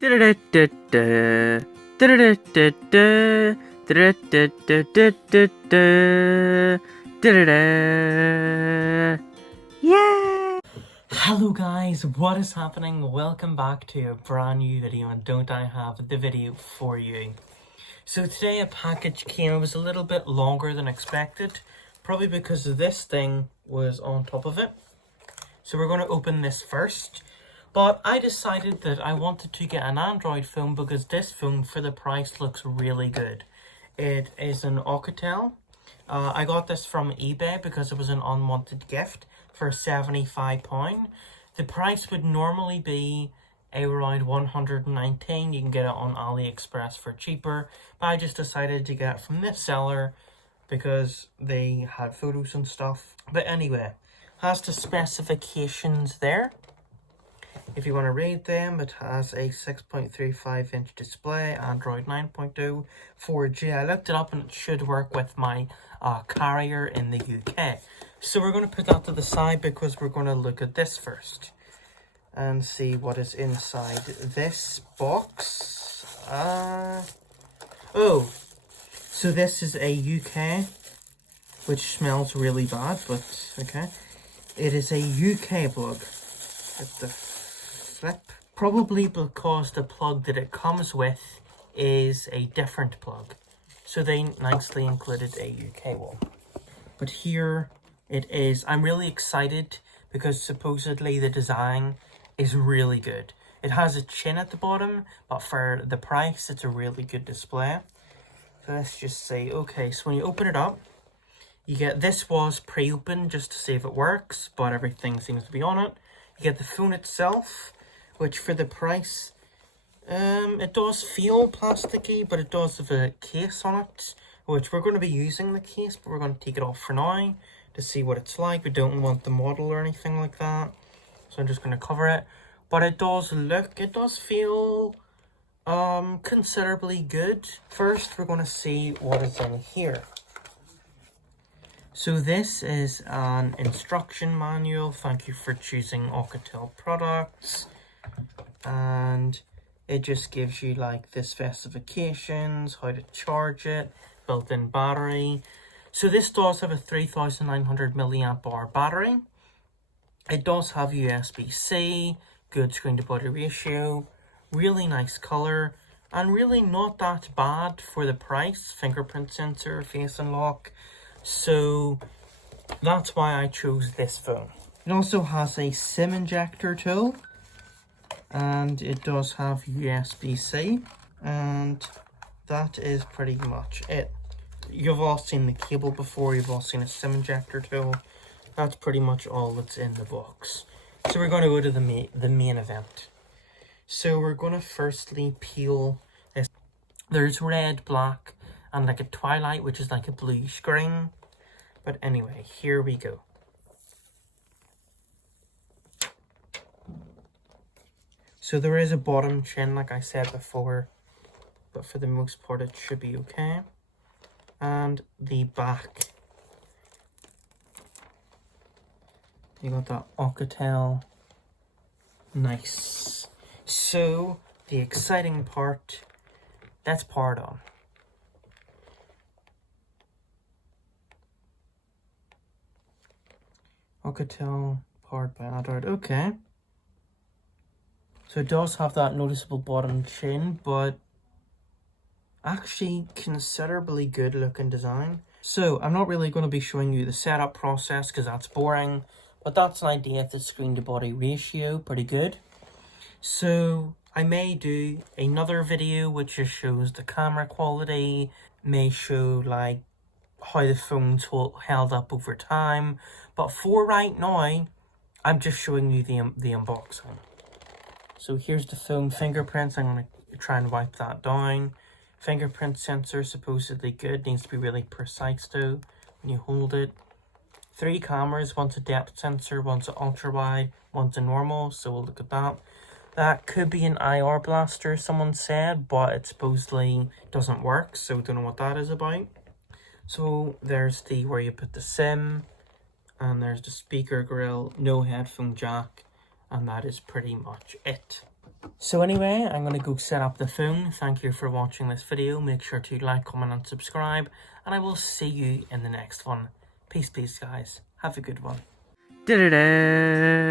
Da-da-da-da-da. Da-da-da-da-da. Da-da-da-da-da-da. Da-da-da. Yeah! Hello guys, what is happening? Welcome back to a brand new video, and don't I have the video for you. So today a package came. It was a little bit longer than expected, probably because this thing was on top of it. So we're going to open this first. But I decided that I wanted to get an Android phone because this phone for the price looks really good. It is an Oukitel. I got this from eBay because it was an unwanted gift for £75. The price would normally be around $119. You can get it on AliExpress for cheaper. But I just decided to get it from this seller because they had photos and stuff. But anyway, has the specifications there. If you want to read them, it has a 6.35-inch display, Android 9.0, 4G. I looked it up and it should work with my carrier in the UK. So we're going to put that to the side because we're going to look at this first and see what is inside this box. Oh, so this is a UK, which smells really bad, but okay. It is a UK plug. It's the flip. Probably because the plug that it comes with is a different plug. So they nicely included a UK one. But here it is. I'm really excited because supposedly the design is really good. It has a chin at the bottom, but for the price, it's a really good display. So let's just say, okay, so when you open it up, you get, this was pre-opened just to see if it works, but everything seems to be on it. You get the phone itself, which for the price, it does feel plasticky, but it does have a case on it, which we're going to be using the case, but we're going to take it off for now to see what it's like. We don't want the model or anything like that, so I'm just going to cover it. But it does feel considerably good. First, we're going to see what is in here. So this is an instruction manual. Thank you for choosing Oukitel products. And it just gives you like the specifications, how to charge it, built-in battery. So this does have a 3900 milliamp hour battery. It does have USB-C, good screen to body ratio, really nice color, and really not that bad for the price. Fingerprint sensor, face unlock. So that's why I chose this phone. It also has a SIM injector tool, and it does have USB-C, and that is pretty much it. You've all seen the cable before, you've all seen a SIM injector tool. That's pretty much all that's in the box. So we're going to go to the main event. So we're going to firstly peel this. There's red, black, and like a twilight, which is like a bluish green. But anyway, here we go. So there is a bottom chin, like I said before, but for the most part it should be okay. And the back, you got that Oukitel. Nice. So the exciting part, let's power it on. Oukitel powered by Android. Okay. So it does have that noticeable bottom chin, but actually considerably good looking design. So I'm not really going to be showing you the setup process because that's boring, but that's an idea of the screen to body ratio, pretty good. So I may do another video which just shows the camera quality, may show like how the phone's held up over time, but for right now I'm just showing you the unboxing. So here's the phone fingerprints. I'm going to try and wipe that down. Fingerprint sensor supposedly good, needs to be really precise though when you hold it. 3 cameras, one's a depth sensor, one's an ultra wide, one's a normal, so we'll look at that. That could be an IR blaster, someone said, but it supposedly doesn't work, so don't know what that is about. So there's the where you put the SIM, and there's the speaker grill, no headphone jack, and that is pretty much it. So anyway, I'm going to go set up the phone. Thank you for watching this video. Make sure to like, comment and subscribe. And I will see you in the next one. Peace, guys. Have a good one. Da-da-da.